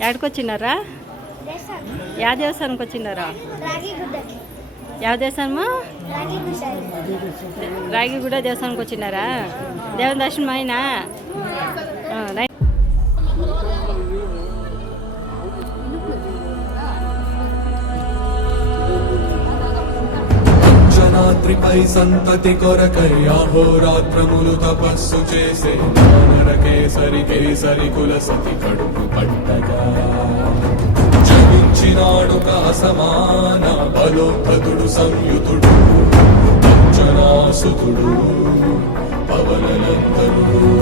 ఎక్కడికి వచ్చినారా? యా దేవస్థానంకి వచ్చినారా? ಯಾವ దేవస్థానము? రాగిగూడ దేవస్థానంకి వచ్చినారా? దేవుని దర్శనం అయినా? రాత్రిపై సంతతి కొరకై అహోరాత్రములు తపస్సు చేసే నరకేసరి కేసరి కుల సతి కడుపు పట్టగా జనించినాడు సమాన బలోద్ధతుడు సంయుతుడు అంజనాసుతుడు పవననందనుడు.